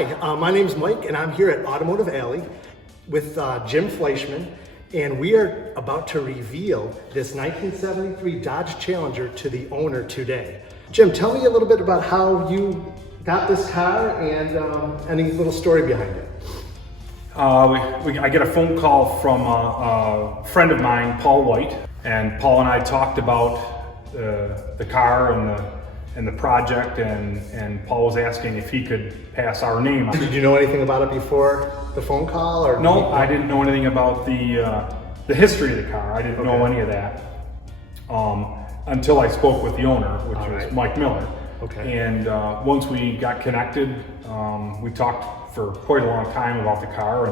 Hi, my name's Mike, and I'm here at Automotive Alley with Jim Fleischman, and we are about to reveal this 1973 Dodge Challenger to the owner today. Jim, tell me a little bit about how you got this car and any little story behind it. I get a phone call from a friend of mine, Paul White, and Paul and I talked about the car and the project, and Paul was asking if he could pass our name. Did you know anything about it before the phone call? Or no, I didn't know anything about the history of the car. I didn't know any of that until I spoke with the owner, which was Mike Miller. Okay. And once we got connected, we talked for quite a long time about the car,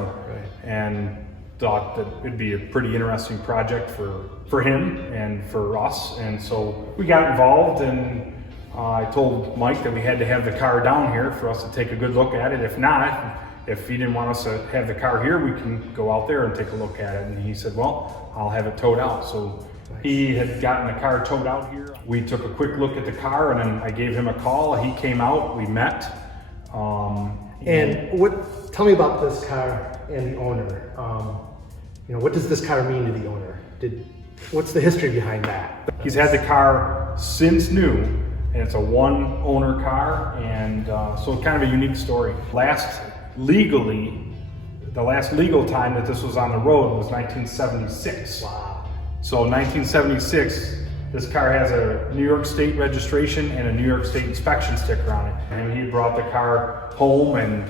and thought that it'd be a pretty interesting project for him and for us. And so we got involved, and I told Mike that we had to have the car down here for us to take a good look at it. If not, if he didn't want us to have the car here, we can go out there and take a look at it. And he said, well, I'll have it towed out. So he had gotten the car towed out here. We took a quick look at the car, and then I gave him a call. He came out, we met. Tell me about this car and the owner. What does this car mean to the owner? What's the history behind that? He's had the car since new, and it's a one owner car, and so kind of a unique story. The last legal time that this was on the road was 1976. Wow. So 1976, this car has a New York State registration and a New York State inspection sticker on it. And he brought the car home, and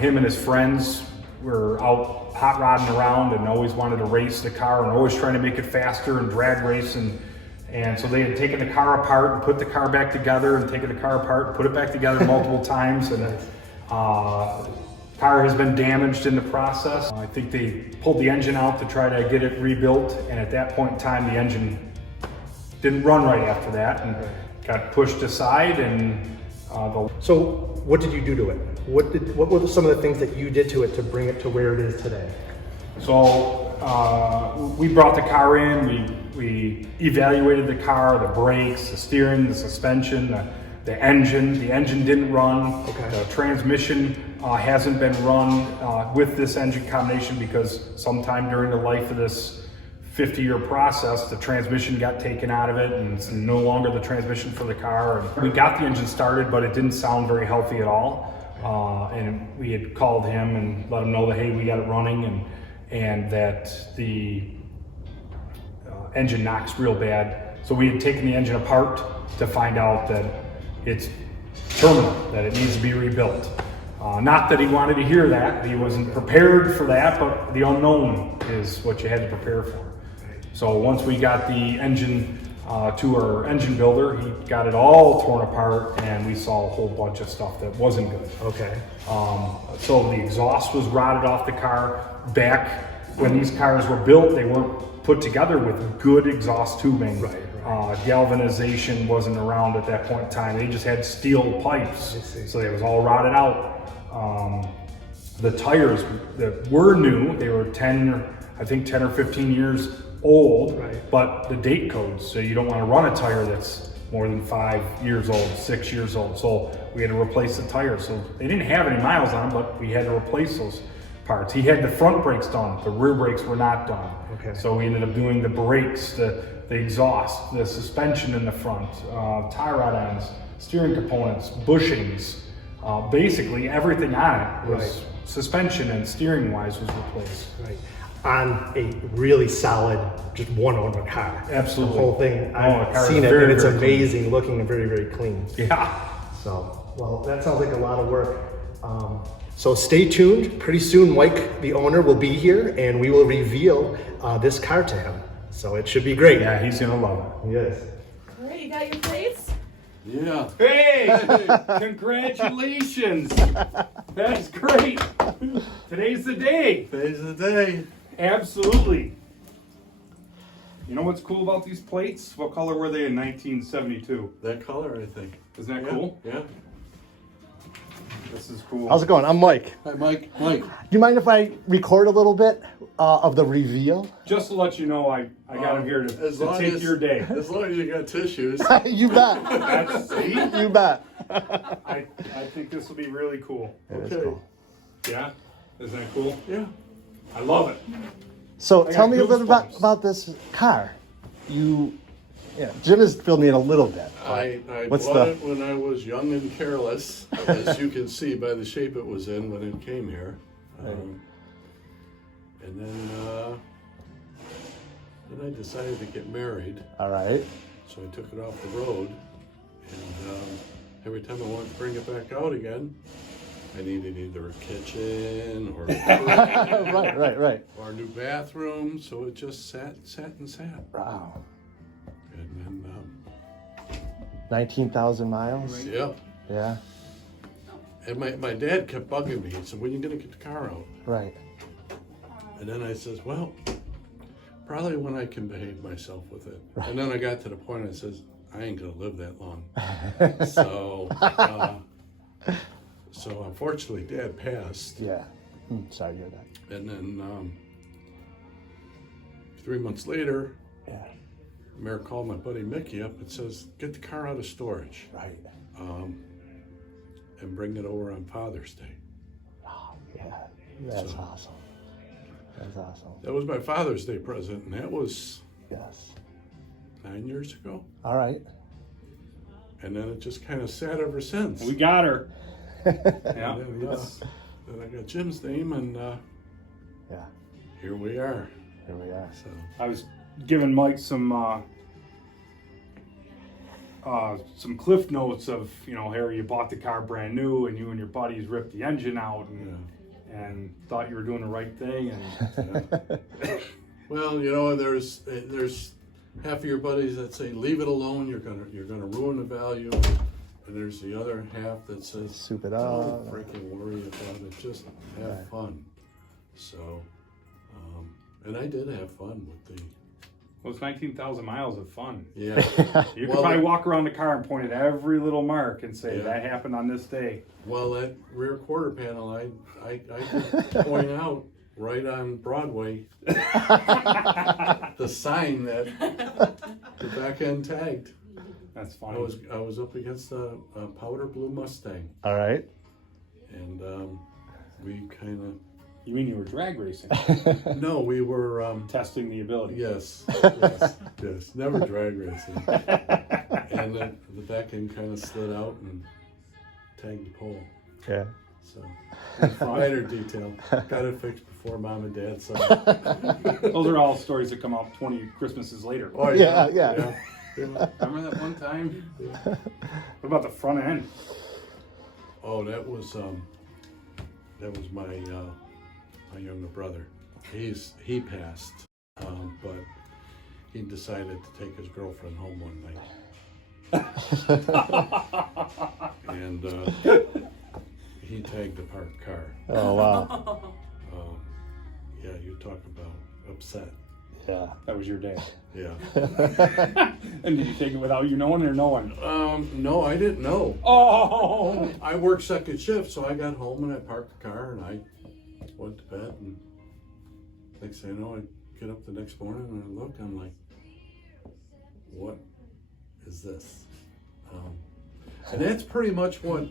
him and his friends were out hot rodding around and always wanted to race the car and always trying to make it faster and drag race. And so they had taken the car apart and put the car back together, and taken the car apart and put it back together multiple times. And car has been damaged in the process. I think they pulled the engine out to try to get it rebuilt, and at that point in time the engine didn't run right after that and got pushed aside. And So what did you do to it? What were some of the things that you did to it to bring it to where it is today? So we brought the car in, we evaluated the car, the brakes, the steering, the suspension, the engine. The engine didn't run. Okay. The transmission hasn't been run with this engine combination, because sometime during the life of this 50-year process, the transmission got taken out of it, and it's no longer the transmission for the car. And we got the engine started, but it didn't sound very healthy at all. And we had called him and let him know that, hey, we got it running, and that the engine knocks real bad. So we had taken the engine apart to find out that it's terminal, that it needs to be rebuilt. Not that he wanted to hear that, he wasn't prepared for that, but the unknown is what you had to prepare for. So once we got the engine to our engine builder, he got it all torn apart, and we saw a whole bunch of stuff that wasn't good. Okay. So the exhaust was rotted off the car. Back when these cars were built, they weren't put together with good exhaust tubing. Right. Galvanization wasn't around at that point in time. They just had steel pipes, so it was all rotted out. The tires that were new, they were 10 or 15 years old, but the date codes, so you don't want to run a tire that's more than 5 years old, 6 years old. So we had to replace the tires. So they didn't have any miles on them, but we had to replace those parts. He had the front brakes done, the rear brakes were not done. Okay. So we ended up doing the brakes, the exhaust, the suspension in the front, tie rod ends, steering components, bushings. Basically everything on it was suspension and steering wise was replaced. Right. On a really solid, just one owner car. Absolutely. The whole thing. I've car seen is it, very, and it's very amazing clean. Looking and very, very clean. Yeah. So, well, that sounds like a lot of work. So stay tuned. Pretty soon, Mike, the owner, will be here, and we will reveal this car to him. So it should be great. Yeah, he's gonna love it. Yes. All right, you got your plates? Yeah. Hey! Congratulations! That's great! Today's the day! Today's the day. Absolutely! You know what's cool about these plates? What color were they in 1972? That color, I think. Isn't that cool? Yeah. This is cool. How's it going? I'm Mike. Hi, Mike. Mike. Do you mind if I record a little bit of the reveal? Just to let you know, I got him here to take your day. As long as you got tissues. You bet. See? You bet. I think this will be really cool. It is cool. Yeah? Isn't that cool? Yeah. I love it. So I tell got me a little bit goosebumps. about this car. Jim has filled me in a little bit. I What's bought the- it when I was young and careless, as you can see by the shape it was in when it came here. And then I decided to get married, All right. so I took it off the road. And every time I wanted to bring it back out again, I needed either a kitchen or Right. or a new bathroom, so it just sat. Wow. And then, 19,000 miles? yeah. Yeah. And my dad kept bugging me. He said, when are you going to get the car out? Right. And then I says, well, probably when I can behave myself with it. And then I got to the point I says, I ain't going to live that long. So unfortunately, Dad passed. Yeah. Sorry to hear that. And then 3 months later, Yeah. Mayor called my buddy Mickey up and says, get the car out of storage Right. and bring it over on Father's Day. Oh, yeah. That's So- awesome. That's awesome. That was my Father's Day present, and that was Yes. 9 years ago. All right. And then it just kind of sat ever since. We got her. Yeah. And then, then I got Jim's name, and Yeah. here we are. Here we are. So I was giving Mike some cliff notes of, Harry, you bought the car brand new and you and your buddies ripped the engine out and thought you were doing the right thing. And well, there's half of your buddies that say leave it alone. You're gonna ruin the value, and there's the other half that says Soup it don't up. freaking worry about it. Just have fun. So, and I did have fun with the. well, it's 19,000 miles of fun. Yeah. You could Well, probably walk around the car and point at every little mark and say, Yeah. that happened on this day. Well, that rear quarter panel, I could point out right on Broadway the sign that the back end tagged. That's I funny. was up against a powder blue Mustang, All right. and we kind You mean you were drag racing? of we were Testing the ability. yes, never drag racing, and the back end kind of slid out and tagged the pole. Yeah. So, minor detail. Got it fixed before Mom and Dad saw it. Those are all stories that come out 20 Christmases later. Oh, Yeah. Remember that one time? What about the front end? Oh, that was my my younger brother. He passed, but he decided to take his girlfriend home one night, and he tagged a parked car. Oh, wow. Yeah, you talk about upset. Yeah. That was your day. Yeah. And did you take it without you knowing or knowing? No, I didn't know. Oh! I worked second shift, so I got home and I parked the car and I went to bed. And next thing I know, I get up the next morning and I look. I'm like, "What is this?" And that's pretty much what.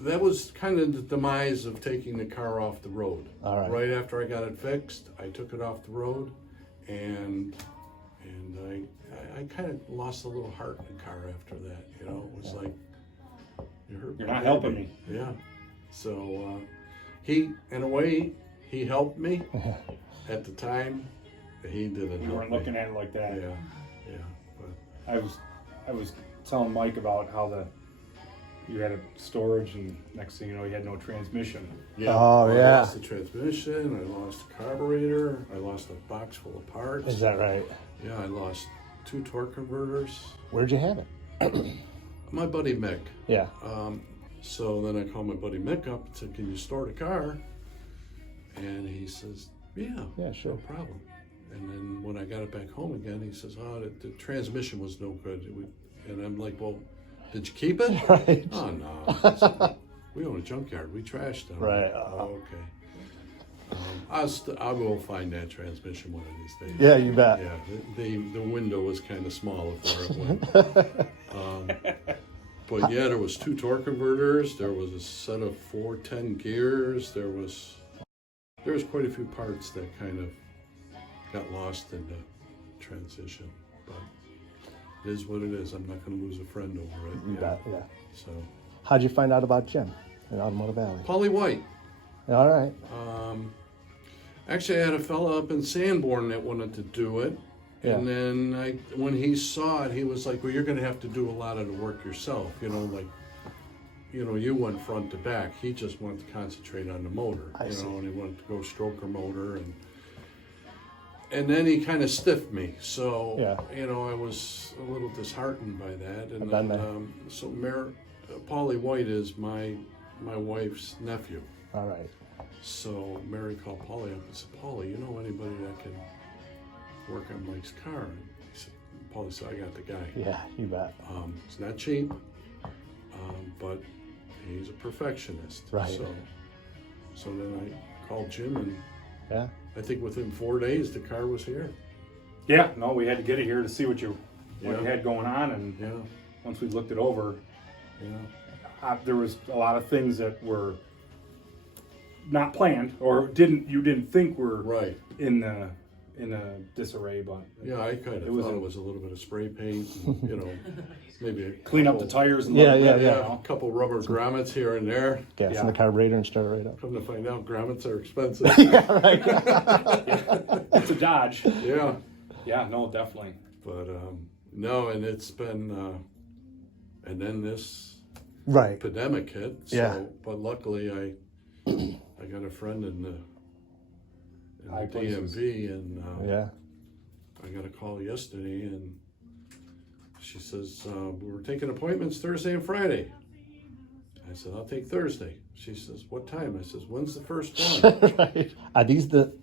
That was kind of the demise of taking the car off the road. All right. Right after I got it fixed, I took it off the road, and I kind of lost a little heart in the car after that. It was like, You're not helping me. Yeah. So he, in a way, he helped me. At the time, he didn't. You help weren't me. looking at it like that. Yeah. But I was telling Mike about how you had a storage, and next thing you know, you had no transmission. yeah. Oh, I yeah. lost the transmission. I lost the carburetor. I lost a box full of parts. Is that right? Yeah, I lost 2 torque converters. Where'd you have it? My buddy Mick. Yeah. So then I called my buddy Mick up and said, "Can you store the car?" And he says, "Yeah, sure. no problem." And then when I got it back home again, he says, "Oh, the transmission was no good." And I'm like, "Well, did you keep it?" Right. "Oh no." I said, We own a junkyard. We trashed them. Right. Oh, okay. I will find that transmission one of these days. Yeah, you bet. Yeah, the window was kind of small of where it went. But yeah, there was 2 torque converters. There was a set of 410 gears. There was quite a few parts that kind of got lost in the transition. But it is what it is. I'm not going to lose a friend over it. You bet, yeah. So, How'd you find out about Jim in Automotive Alley? Paulie White. All right. Actually, I had a fella up in Sanborn that wanted to do it. Yeah. And then when he saw it, he was like, well, you're going to have to do a lot of the work yourself. You went front to back. He just wanted to concentrate on the motor. I see. And he wanted to go stroker motor. And then he kind of stiffed me. So, Yeah. I was a little disheartened by that. And I've been there. so Paulie White is my wife's nephew. All right. So Mary called Paulie up and said, Paulie, you know anybody that can work on Mike's car? And Paulie said, I got the guy. Yeah, you bet. It's not cheap, but he's a perfectionist. Right. So then I called Jim, and Yeah. I think within 4 days the car was here. Yeah, no, we had to get it here to see what you Yeah. had going on, and Yeah, once we looked it over, yeah. there was a lot of things that were not planned or you didn't think were Right. in a disarray, but Yeah, I kind of thought it was a little bit of spray paint, and, maybe a clean up the couple- tires and Yeah, let it yeah, rip, yeah. you know. A couple rubber grommets here and there. Gas Yeah. in the carburetor and start it right up. Come to find out, grommets are expensive. It's a Dodge. Yeah. Yeah, no, definitely. But no, and it's been, and then this Right. pandemic hit. So, Yeah. But luckily, I got a friend in the High places. DMV, and Yeah. I got a call yesterday, and she says we were taking appointments Thursday and Friday. I said, I'll take Thursday. She says, what time? I says, when's the first one? Right. Are these the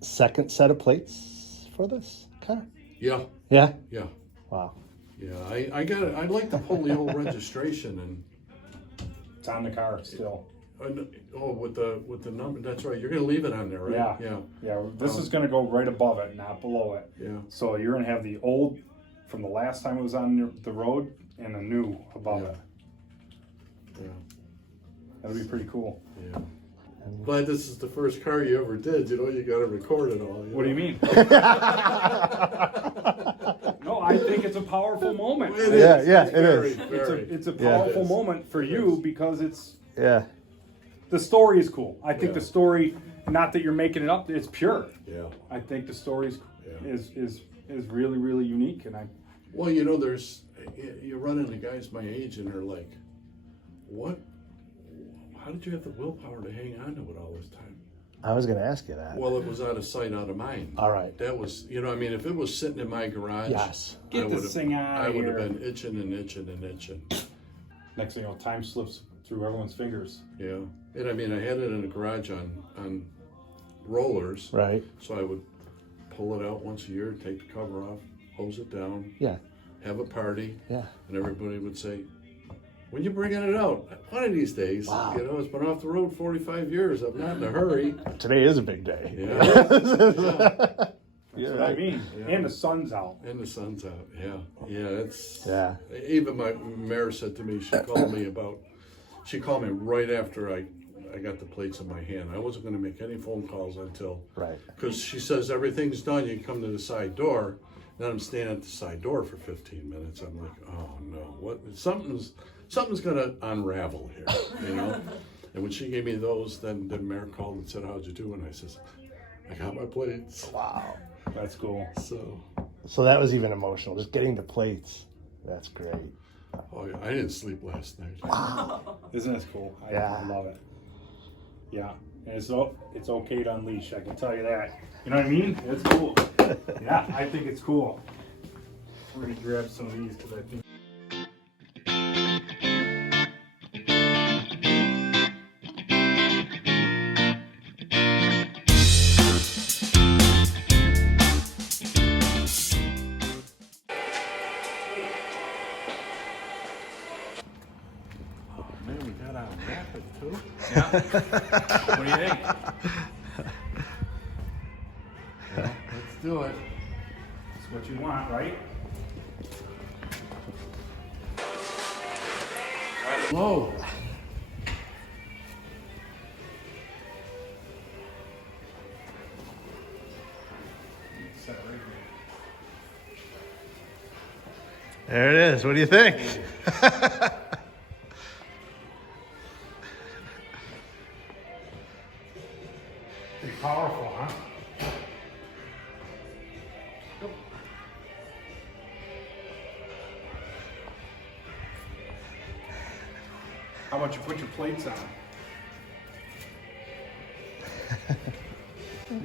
second set of plates for this car? Yeah, Yeah. yeah. Wow. Yeah, I'd like to pull the old registration and. It's on the car still. With the number, that's right. You're gonna leave it on there, right? Yeah. Yeah. Yeah, this is going to go right above it, not below it. Yeah. So you're going to have the old from the last time it was on the road and the new above Yeah. it. Yeah. That'd be pretty cool. Yeah. Glad this is the first car you ever did. You got to record it all. What do you mean? No, I think it's a powerful moment. It Yeah, is. yeah, It's it very, is. very. It's a Yeah. powerful It is. moment for It you is. because it's Yeah. the story is cool. I think Yeah. the story, not that you're making it up, it's pure. Yeah. I think the story Yeah. is really, really unique, and Well, you run into guys my age and they're like, what? How did you have the willpower to hang on to it all this time? I was going to ask you that. Well, it was out of sight, out of mind. All right. That was, if it was sitting in my garage, Yes. Get I this would've- thing out I of would have here. been itching and itching and itching. next thing you know, time slips through everyone's fingers. Yeah, and I had it in the garage on rollers, Right. so I would pull it out once a year, take the cover off, hose it down, Yeah. have a party, Yeah. and everybody would say, when you bringing it out? One of these days. Wow. It's been off the road 45 years. I'm not in a hurry. Today is a big day. Yeah. That's what I mean. Yeah. And the sun's out. And the sun's out. Yeah. Yeah, it's... Yeah. Even my mayor said to me, she called me right after I got the plates in my hand. I wasn't going to make any phone calls until... Right. Because she says, everything's done, you can come to the side door. Then I'm standing at the side door for 15 minutes. I'm like, oh no, what? Something's going to unravel here, And when she gave me those, then the mayor called and said, how'd you do? And I says, I got my plates. Wow. That's cool. So that was even emotional. Just getting the plates. That's great. Oh yeah, I didn't sleep last night. Isn't this cool? Yeah. I love it. Yeah. And it's okay to unleash, I can tell you that. You know what I mean? It's cool. Yeah, I think it's cool. We're going to grab some of these because I think. Oh man, we got out rapid. Yeah. What do you think? Let's do it. That's what you want, right? Whoa. Set it right here. There it is. What do you think? Pretty powerful, huh? How about you put your plates on?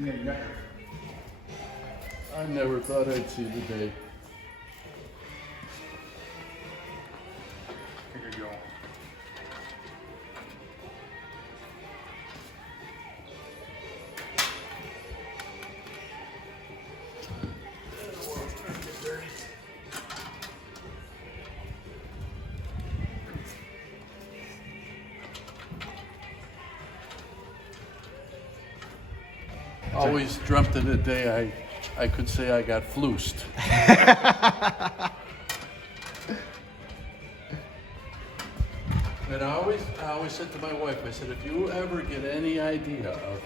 Yeah, you got your... I never thought I'd see the day. Here you go. Always dreamt of the day I could say I got flused. And I always said to my wife, I said, if you ever get any idea of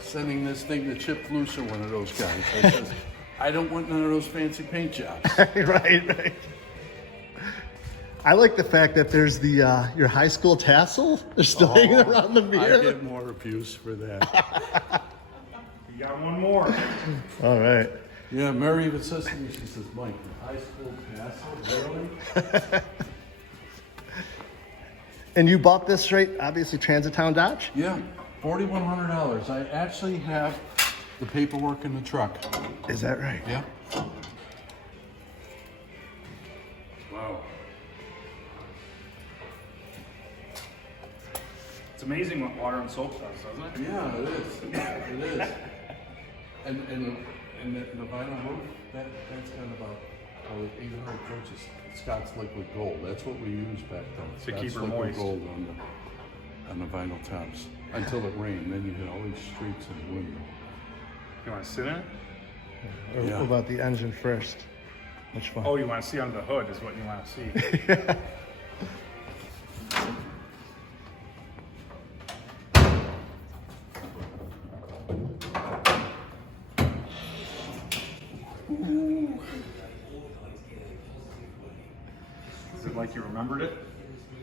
sending this thing to Chip Fluce or one of those guys, I says, I don't want none of those fancy paint jobs. right. I like the fact that there's the your high school tassel. They're still hanging around the I mirror. get more abuse for that. You got one more. All right. Yeah, Mary even says to me, she says, Mike, the high school tassel, really? And you bought this straight, obviously, Transit Town Dodge? Yeah, $4,100. I actually have the paperwork in the truck. Is that right? Yeah. Wow. It's amazing what water and soap does, doesn't it? Yeah, it is. It is. And the vinyl roof, that's got about 800 approaches. Scott's liquid gold. That's what we used back then. To keep Scott's her liquid moist. gold on the vinyl tops until it rained. Then you had all these streaks in the window. You want to sit in it? Or Yeah. what about the engine first? Which one? Oh, you want to see under the hood is what you want to see. Is it like you remembered it?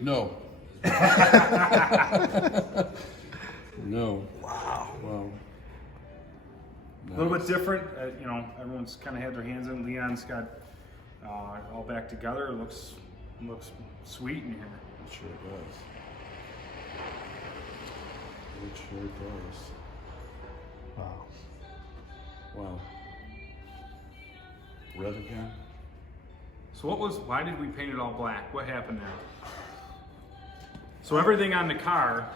No. No. Wow. Well. A little bit different. You know, everyone's kind of had their hands in. Leon's got all back together. It looks sweet in here. It sure does. It sure does. Wow. Wow. Red again? So why did we paint it all black? What happened there? So everything on the car,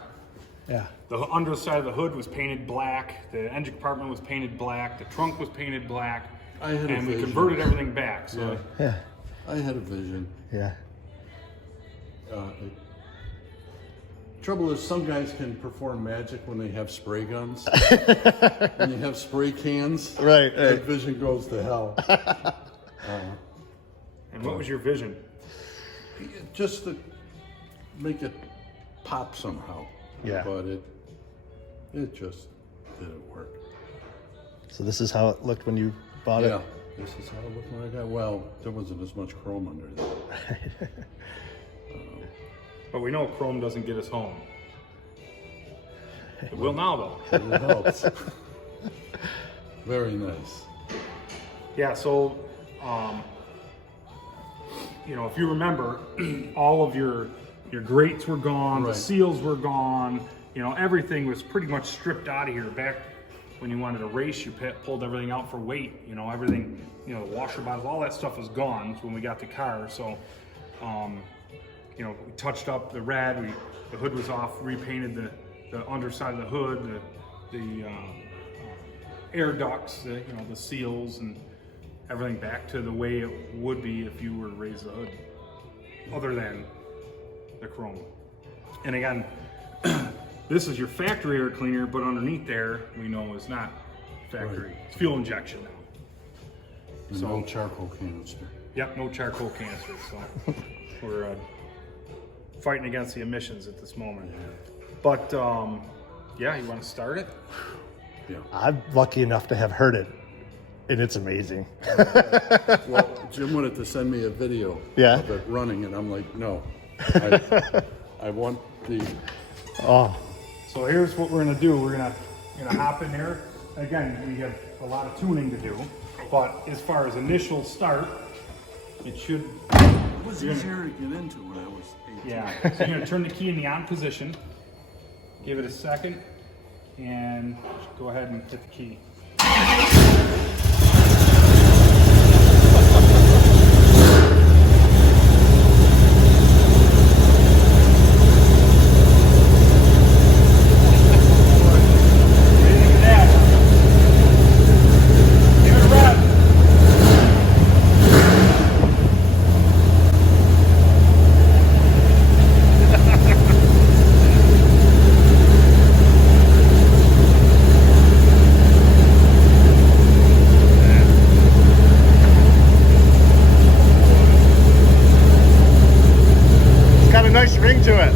Yeah. the underside of the hood was painted black, the engine compartment was painted black, the trunk was painted black, I had a and we vision. converted everything back. So Yeah. I had a vision. Yeah. Trouble is, some guys can perform magic when they have spray guns. When you have spray cans, Right, that right. vision goes to hell. and what was your vision? Just to make it pop somehow. Yeah. But it just didn't work. So this is how it looked when you bought Yeah. it? This is how it looked when I got. Well, there wasn't as much chrome under there. But we know chrome doesn't get us home. It will now though. It helps. Very nice. Yeah, so, you know, if you remember, all of your grates were gone, Right. the seals were gone, you know, everything was pretty much stripped out of here. Back when you wanted to race, you pulled everything out for weight, you know, everything, you know, the washer bottles, all that stuff was gone when we got the car. So, you know, we touched up the red, the hood was off, repainted the underside of the hood, the air ducts, you know, the seals and everything back to the way it would be if you were to raise the hood, other than the chrome. And again, this is your factory air cleaner, but underneath there, we know is not factory. Right. It's fuel injection now. And no charcoal canister. Yep, no charcoal canister. So we're fighting against the emissions at this moment. But yeah, you want to start it? Yeah. I'm lucky enough to have heard it, and it's amazing. Well, Jim wanted to send me a video Yeah. of it running, and I'm like, no. I want the. Oh, So here's what we're gonna do. We're gonna hop in there. Again, we have a lot of tuning to do, but as far as initial start, it should. It was easier to get into when I was 18. Yeah. So you're gonna turn the key in the on position. Give it a second, and go ahead and hit the key. it's got a nice ring to it.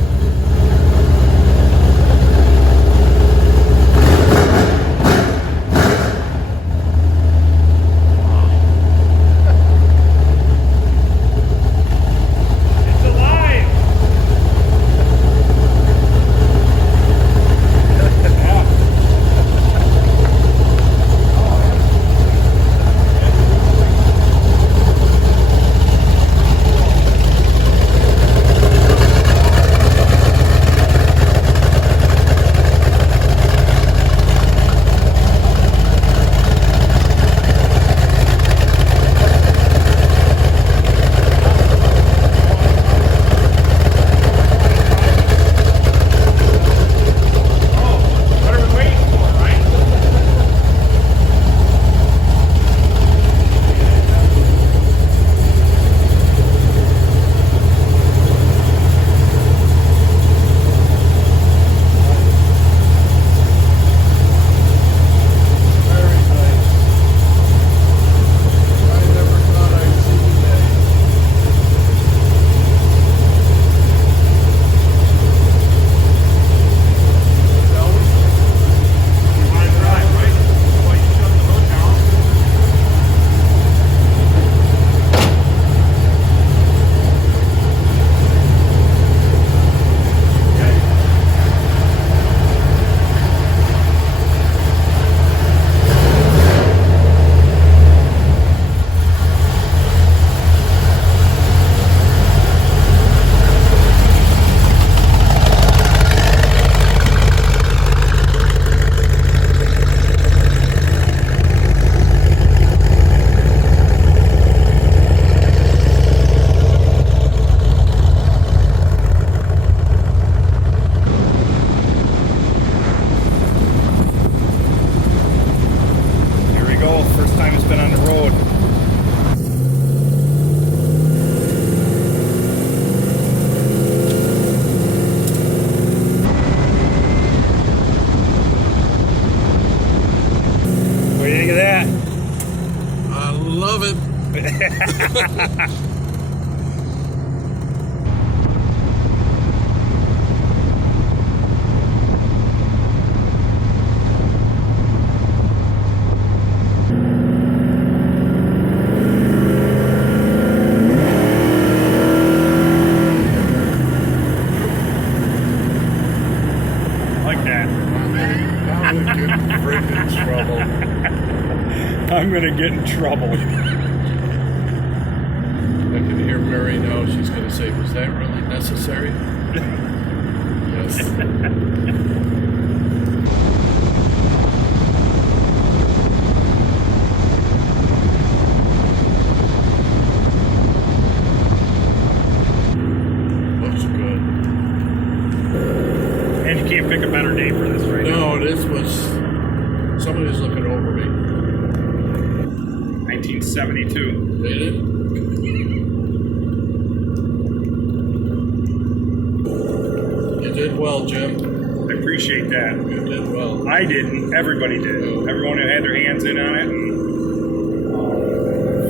It's alive! What are we waiting for, right? Very nice. I never thought I'd see the day. You want to drive, right? While you shut the hood down. Okay. Here we go. First time it's been on the road. What do you think of that? I love it. Like that. I'm gonna get freaking trouble. I'm gonna get in trouble. I can hear Mary now. She's gonna say, "Was that really necessary?" Yes. Looks good. And you can't pick a better day for this right now. No, this was somebody's looking over me. 1972. They did. You did well, Jim. I appreciate that. You did well. I didn't. Everybody did. Everyone who had their hands in on it and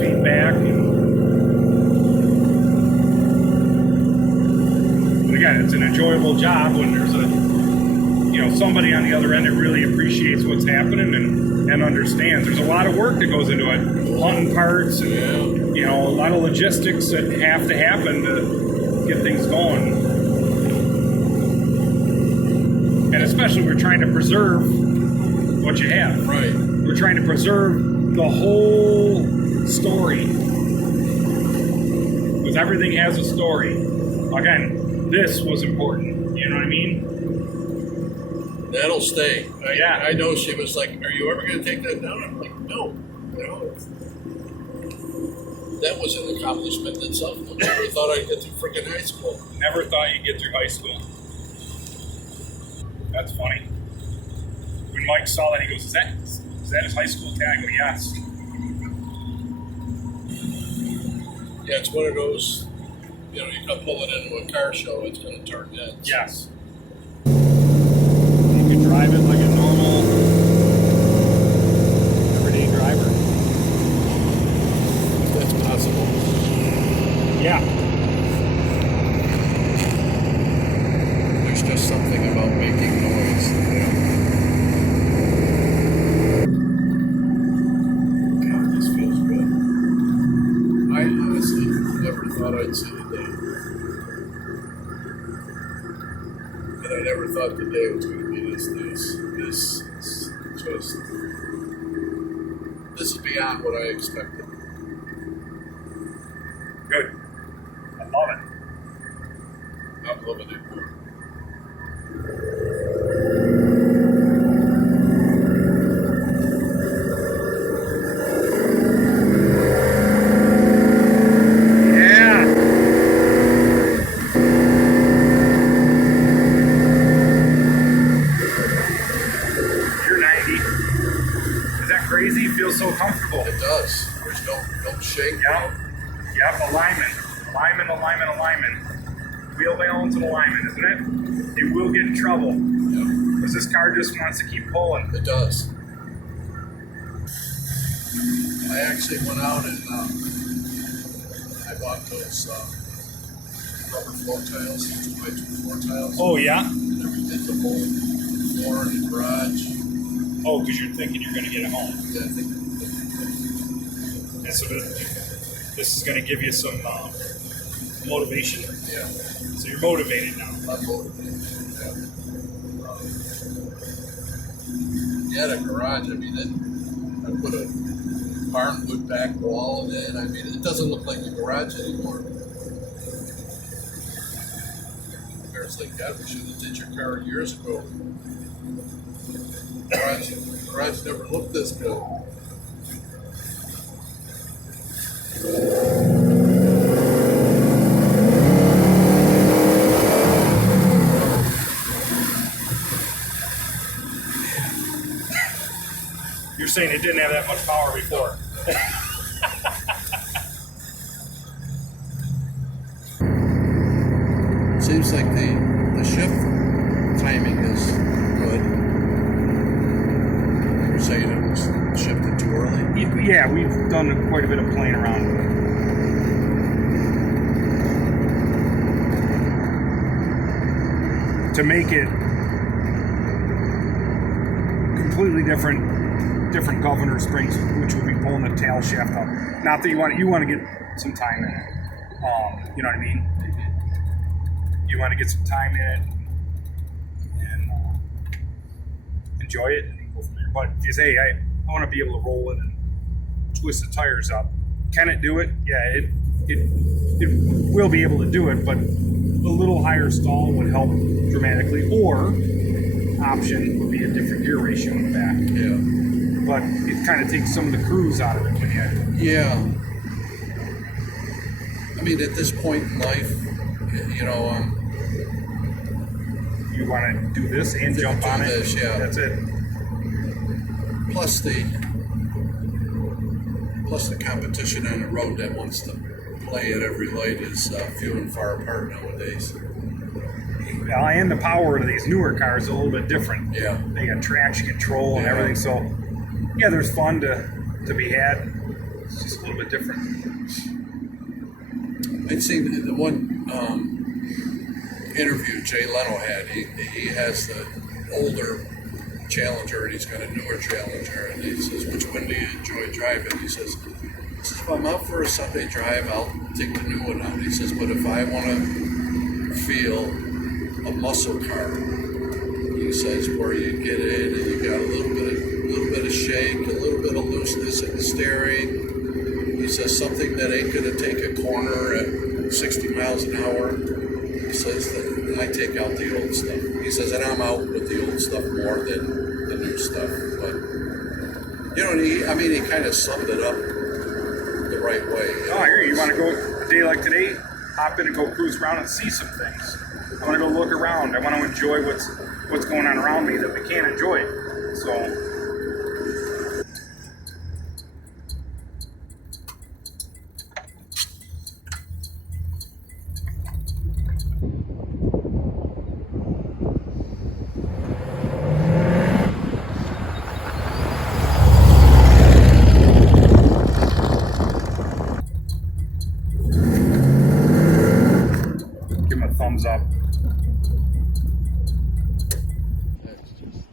feedback. But again, it's an enjoyable job when there's somebody on the other end that really appreciates what's happening and understands. There's a lot of work that goes into it, hunting parts, and a lot of logistics that have to happen to get things going. And especially, we're trying to preserve what you have. Right. We're trying to preserve the whole story. Because everything has a story. Again, this was important. You know what I mean? That'll stay. Yeah. I know she was like, "Are you ever going to take that down?" I'm like, "No, that was an accomplishment in itself. I never thought I'd get to freaking high school." Never thought you'd get through high school. That's funny. When Mike saw that, he goes, is that his high school tag? I go, yes. Yeah, it's one of those, you can pull it into a car show, it's going to turn heads. Yes. You can drive it like a normal, everyday driver. That's possible. Yeah. There's just something about making noise. God, this feels good. I honestly never thought I'd see the day. And I never thought the day was going to be this nice. This is beyond what I expected. Good. I love it. I'm loving it more. Feels so comfortable. It does. There's no shake. Yep, alignment. Wheel balance and alignment, isn't it? You will get in trouble. Yep. Because this car just wants to keep pulling. It does. I actually went out and I bought those rubber floor tiles, 2x2 floor tiles. Oh, yeah? And I redid the whole floor in the garage. Oh, because you're thinking you're going to get it home. Yeah, I think. And so this is going to give you some motivation. Yeah. So you're motivated now. I'm motivated. Yeah, the garage, I mean, I put a barnwood back wall in it. I mean, it doesn't look like a garage anymore. It's like, God, we should have did your car years ago. Garage never looked this good. You're saying it didn't have that much power before. Seems like the shift timing is good. You were saying it was shifted too early? Yeah, we've done quite a bit of playing around with it. To make it completely different governor springs, which will be pulling the tail shaft up. Not that you want to get some time in it. You know what I mean? You want to get some time in it and enjoy it and go from there. But if you say, hey, I want to be able to roll it and twist the tires up, can it do it? Yeah, it will be able to do it, but a little higher stall would help dramatically. Or option would be a different gear ratio in the back. Yeah. But it kind of takes some of the cruise out of it when you. Yeah. I mean, at this point in life, You want to do this and jump on it. Yeah. That's it. Plus the competition on the road that wants to play at every light is few and far apart nowadays. and the power to these newer cars is a little bit different. Yeah. They got traction control and everything. So, yeah, there's fun to be had. It's just a little bit different. I'd seen the one interview Jay Leno had. He has the older Challenger and he's got a newer Challenger, and he says, "Which one do you enjoy driving?" He says, "If I'm out for a Sunday drive, I'll take the new one out." He says, "But if I want to feel a muscle car," he says, "where you get in and you got a little bit of shake, a little bit of looseness in the steering." He says, "Something that ain't gonna take a corner at 60 miles an hour." He says that I take out the old stuff. He says, and I'm out with the old stuff more than the new stuff. But he kind of summed it up the right way. Oh, I hear you. You want to go a day like today, hop in and go cruise around and see some things. I want to go look around. I want to enjoy what's going on around me that we can't enjoy. So. Thumbs up. That's just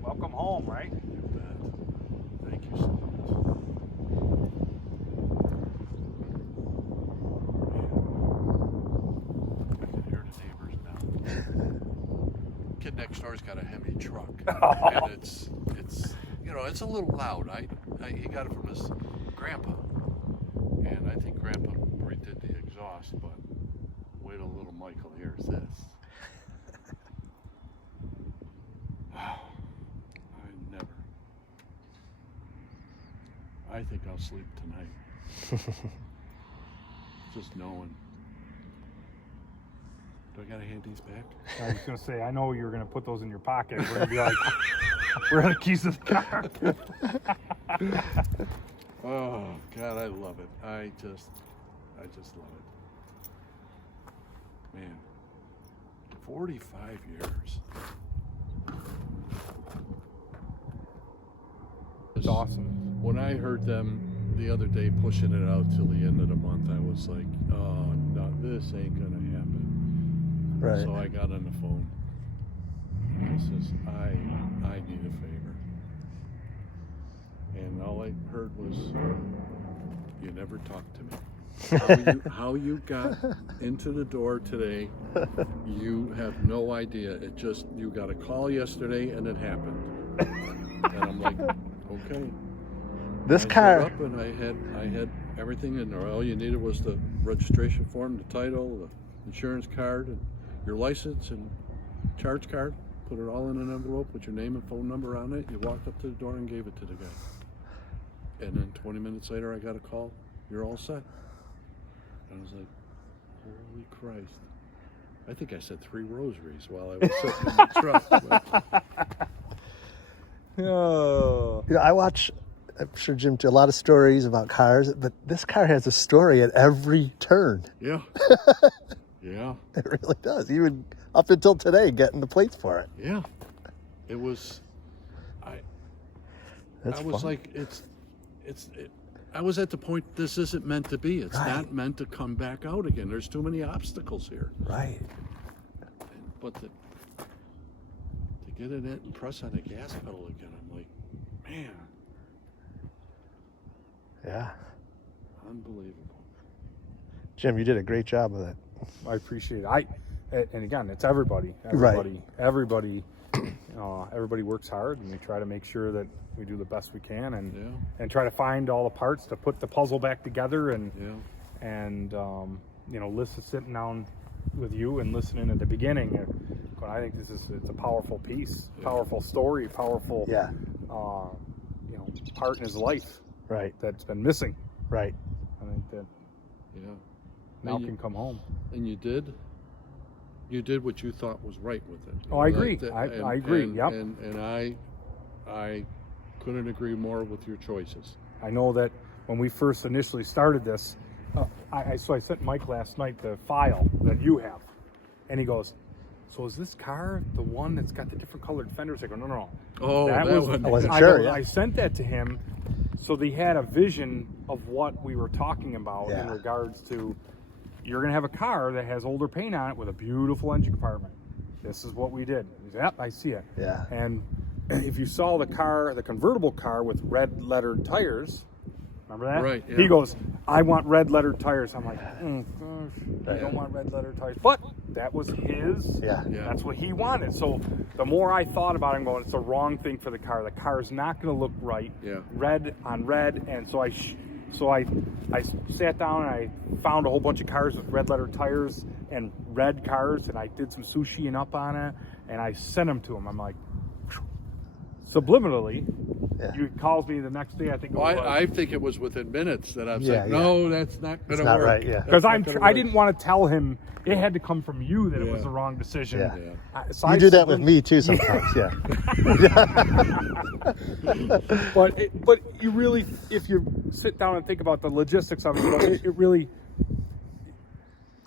Welcome home, right? thank you so much. I can hear the neighbors now. Kid next door's got a Hemi truck, and it's it's a little loud. He got it from his grandpa, and I think Grandpa redid the exhaust, but wait till little Michael hears this. I think I'll sleep tonight. Just knowing. Do I gotta hand these back? I was gonna say, I know you're gonna put those in your pocket. We're gonna be like, where are the keys to the car? Oh God, I love it. I just love it. Man, 45 years. It's awesome. When I heard them the other day pushing it out till the end of the month, I was like, oh no, this ain't gonna happen. Right. So I got on the phone. I says, I need a favor. And all I heard was, you never talked to me. How you got into the door today, you have no idea. It just, you got a call yesterday and it happened. And I'm like, okay. This I car. showed up and I had everything in there. All you needed was the registration form, the title, the insurance card, and your license and charge card. Put it all in an envelope with your name and phone number on it. You walked up to the door and gave it to the guy. And then 20 minutes later, I got a call. You're all set. And I was like, holy Christ. I think I said 3 rosaries while I was sitting in the truck. But Oh. I watch, I'm sure Jim, a lot of stories about cars, but this car has a story at every turn. yeah. Yeah. It really does. Even up until today, getting the plates for it. Yeah. It was, That's I was fun. like, I was at the point, this isn't meant to be. It's Right. not meant to come back out again. There's too many obstacles here. Right. But to get in it and press on the gas pedal again, I'm like, man, Yeah. unbelievable. Jim, you did a great job with it. I appreciate it. And again, it's everybody. Right. Everybody works hard, and we try to make sure that we do the best we can, and try to find all the parts to put the puzzle back together, and listen, sitting down with you and listening at the beginning. I think it's a powerful piece, powerful story, powerful part in his life Right. that's been missing. Right. I think that Yeah. now And you- can come home. And you did what you thought was right with it. Oh, I agree. I agree. Yep. And I couldn't agree more with your choices. I know that when we first initially started this, So I sent Mike last night the file that you have, and he goes, "So is this car the one that's got the different colored fenders?" I go, "No. Oh, that one. I wasn't I sure. go, Yeah. I sent that to him, so they had a vision of what we were talking about in Yeah. regards to you're gonna have a car that has older paint on it with a beautiful engine compartment. This is what we did." He said, "Yep, I see it." Yeah. And if you saw the convertible car with red lettered tires, remember that? Right, yeah. He goes, "I want red lettered tires." I'm like, gosh, I don't want red lettered tires. But that was his. Yeah. Yeah. That's what he wanted. So the more I thought about it, I'm going, it's the wrong thing for the car. The car is not going to look right. Yeah. Red on red. And so I sat down and I found a whole bunch of cars with red lettered tires and red cars, and I did some sushiing up on it, and I sent them to him. I'm like, subliminally, Yeah. he calls me the next day. I think. Well, I think it was within minutes that I was Yeah, like, yeah. no, that's not going It's to not work. right, yeah. Because That's not gonna I work. didn't want to tell him. It had to come from you that it was Yeah. the wrong decision. Yeah. Yeah. So You I do that with sublim- me too sometimes. Yeah. But you really, if you sit down and think about the logistics of it, you know, it really,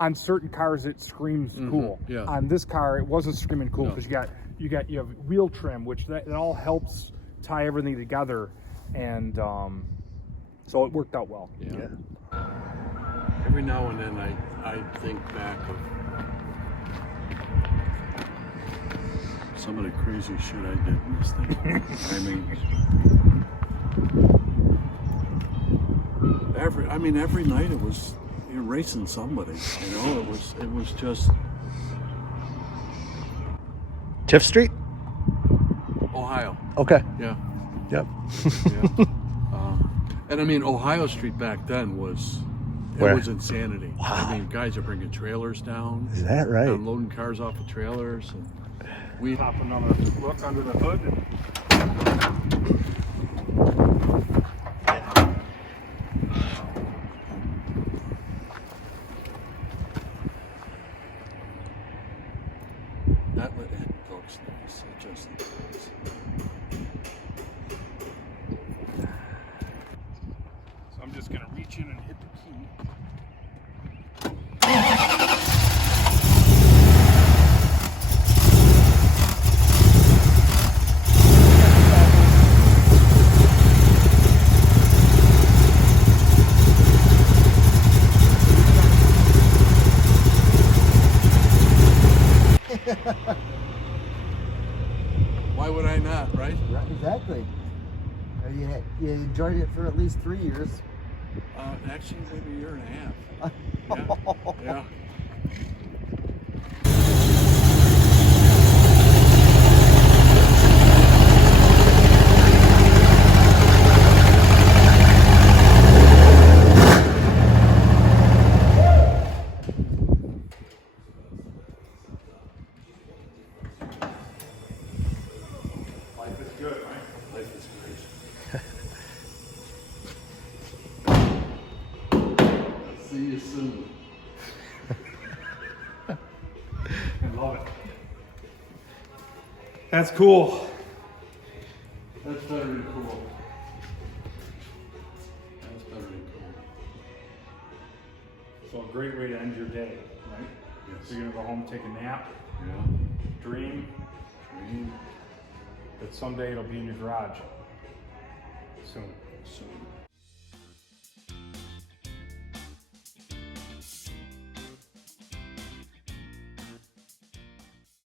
on certain cars it screams cool. yeah. On this car, it wasn't screaming cool No. because you have wheel trim, which that all helps tie everything together, and so it worked out well. Yeah. Yeah. Every now and then I think back of some of the crazy shit I did in this thing. I mean, every night it was you're racing somebody. You know, it was just Tiff Street. Ohio. Okay. Yeah. Yep. Yeah. And I mean, Ohio Street back then was Where? it was insanity. I mean, guys are bringing trailers down, Is that right? unloading cars off of trailers, and we. Pop another look under the hood. That it looks nice. It just does. So I'm just gonna reach in and hit the key. Why would I not, right? Right, exactly. You enjoyed it for at least 3 years. Actually, maybe a year and a half. Yeah. Yeah. Life is good, right? Life is great. See you soon. I love it. That's cool. That's better than cool. That's better than cool. So a great way to end your day, right? Yes. So you're gonna go home, take a nap, Yeah. dream Dream that someday it'll be in your garage. Soon. soon.